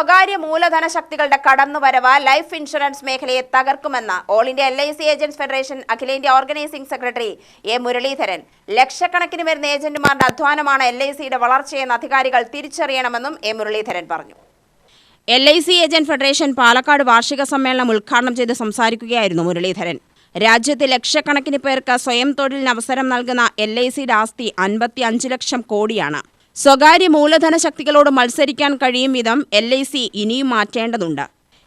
സ്വകാര്യ മൂലധന ശക്തികളുടെ കടന്നുവരവ് ലൈഫ് ഇൻഷുറൻസ് മേഖലയെ തകർക്കുമെന്ന് all India LIC agents federation അഖിലേന്ത്യാ ഓർഗനൈസിംഗ് സെക്രട്ടറി എ മുരളീധരൻ. ലക്ഷക്കണക്കിന് വരുന്ന ഏജന്റുമാരുടെ അധ്വാനമാണ് LICയുടെ വളർച്ചയെന്ന് അധികാരികൾ തിരിച്ചറിയണമെന്നും എ മുരളീധരൻ പറഞ്ഞു. LIC ഏജന്റ് ഫെഡറേഷൻ പാലക്കാട് വാർഷിക സമ്മേളനം ഉദ്ഘാടനം ചെയ്ത് സംസാരിക്കുകയായിരുന്നു മുരളീധരൻ. രാജ്യത്തെ ലക്ഷക്കണക്കിന് പേർക്ക് സ്വയം തൊഴിലിന് അവസരം നൽകുന്ന LICയുടെ ആസ്തി 55 ലക്ഷം കോടിയാണ്. സ്വകാര്യ മൂലധന ശക്തികളോട് മത്സരിക്കാൻ കഴിയും വിധം LIC ഇനിയും മാറ്റേണ്ടതുണ്ട്.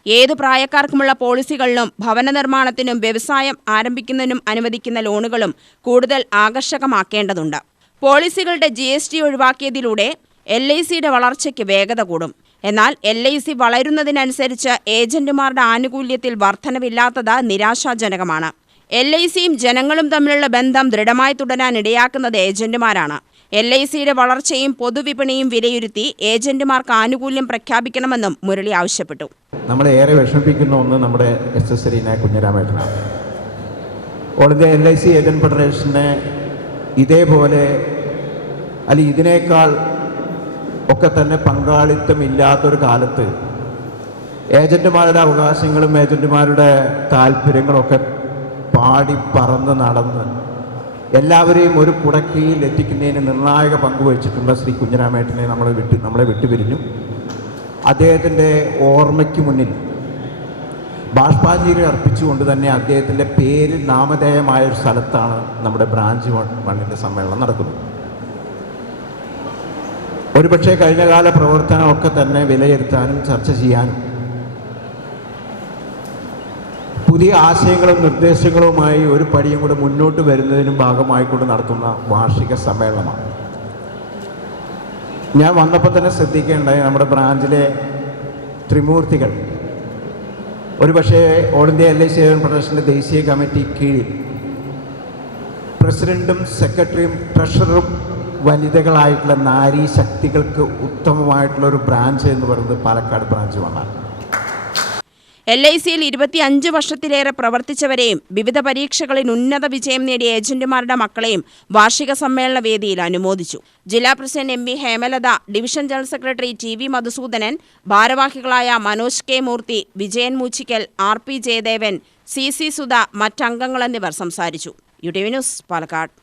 ഏതു പ്രായക്കാർക്കുമുള്ള പോളിസികളിലും ഭവന നിർമ്മാണത്തിനും വ്യവസായം ആരംഭിക്കുന്നതിനും അനുവദിക്കുന്ന ലോണുകളും കൂടുതൽ ആകർഷകമാക്കേണ്ടതുണ്ട്. പോളിസികളുടെ GST ഒഴിവാക്കിയതിലൂടെ LICയുടെ വളർച്ചയ്ക്ക് വേഗത കൂടും. എന്നാൽ LIC വളരുന്നതിനനുസരിച്ച് ഏജന്റുമാരുടെ ആനുകൂല്യത്തിൽ വർധനവില്ലാത്തത് നിരാശാജനകമാണ്. LICയും ജനങ്ങളും തമ്മിലുള്ള ബന്ധം ദൃഢമായി തുടരാൻ ഇടയാക്കുന്നത് ഏജന്റുമാരാണ്. LICയുടെ വളർച്ചയും പൊതുവിപണിയും വിലയിരുത്തി ഏജന്റുമാർക്ക് ആനുകൂല്യം പ്രഖ്യാപിക്കണമെന്നും മുരളി ആവശ്യപ്പെട്ടു. നമ്മളെ ഏറെ വിഷമിപ്പിക്കുന്ന ഒന്ന് നമ്മുടെ SS കുഞ്ഞിരാമേട്ടനാണ്. ഓൾ ഇന്ത്യ LIC ഏജന്റ് ഫെഡറേഷനെ ഇതേപോലെ അല്ലെങ്കിൽ ഇതിനേക്കാൾ ഒക്കെ തന്നെ പങ്കാളിത്തമില്ലാത്തൊരു കാലത്ത് ഏജന്റുമാരുടെ അവകാശങ്ങളും ഏജന്റുമാരുടെ താല്പര്യങ്ങളൊക്കെ പാടി പറന്ന് നടന്ന് എല്ലാവരെയും ഒരു കുടക്കീയിൽ എത്തിക്കുന്നതിന് നിർണായക പങ്കുവഹിച്ചിട്ടുള്ള ശ്രീ കുഞ്ഞിരാമേട്ടനെ നമ്മളെ വിട്ടുപിരിഞ്ഞു. അദ്ദേഹത്തിൻ്റെ ഓർമ്മയ്ക്ക് മുന്നിൽ ബാഷ്പാഞ്ജലി അർപ്പിച്ചുകൊണ്ട് തന്നെ അദ്ദേഹത്തിൻ്റെ പേരിൽ നാമധേയമായ ഒരു സ്ഥലത്താണ് നമ്മുടെ ബ്രാഞ്ച് 1 സമ്മേളനം നടക്കുന്നത്. ഒരുപക്ഷെ കഴിഞ്ഞകാല പ്രവർത്തനമൊക്കെ തന്നെ വിലയിരുത്താനും ചർച്ച ചെയ്യാനും പുതിയ ആശയങ്ങളും നിർദ്ദേശങ്ങളുമായി ഒരു പടിയും കൂടെ മുന്നോട്ട് വരുന്നതിനും ഭാഗമായിക്കൊണ്ട് നടത്തുന്ന വാർഷിക സമ്മേളനമാണ്. ഞാൻ വന്നപ്പോൾ തന്നെ ശ്രദ്ധിക്കേണ്ടായി നമ്മുടെ ബ്രാഞ്ചിലെ ത്രിമൂർത്തികൾ ഒരുപക്ഷെ ഓൾ ഇന്ത്യ LIC ഏജന്റ് ഫെഡറേഷൻ്റെ ദേശീയ കമ്മിറ്റി കീഴിൽ പ്രസിഡന്റും സെക്രട്ടറിയും ട്രഷററും വനിതകളായിട്ടുള്ള നാരീ ശക്തികൾക്ക് ഉത്തമമായിട്ടുള്ള ഒരു ബ്രാഞ്ച് എന്ന് പറയുന്നത് പാലക്കാട് ബ്രാഞ്ച് 1 ആണ്. LICയിൽ 25 വർഷത്തിലേറെ പ്രവർത്തിച്ചവരെയും വിവിധ പരീക്ഷകളിൽ ഉന്നത വിജയം നേടിയ ഏജന്റുമാരുടെ മക്കളെയും വാർഷിക സമ്മേളന വേദിയിൽ അനുമോദിച്ചു. ജില്ലാ president MV Hemalatha, division general secretary TV Madhusoodanan, ഭാരവാഹികളായ മനോജ് K മൂർത്തി, വിജയൻ മൂച്ചിക്കൽ, RP ജയദേവൻ, CC സുധ, മറ്റംഗങ്ങൾ എന്നിവർ സംസാരിച്ചു. UTV news, Palakkad.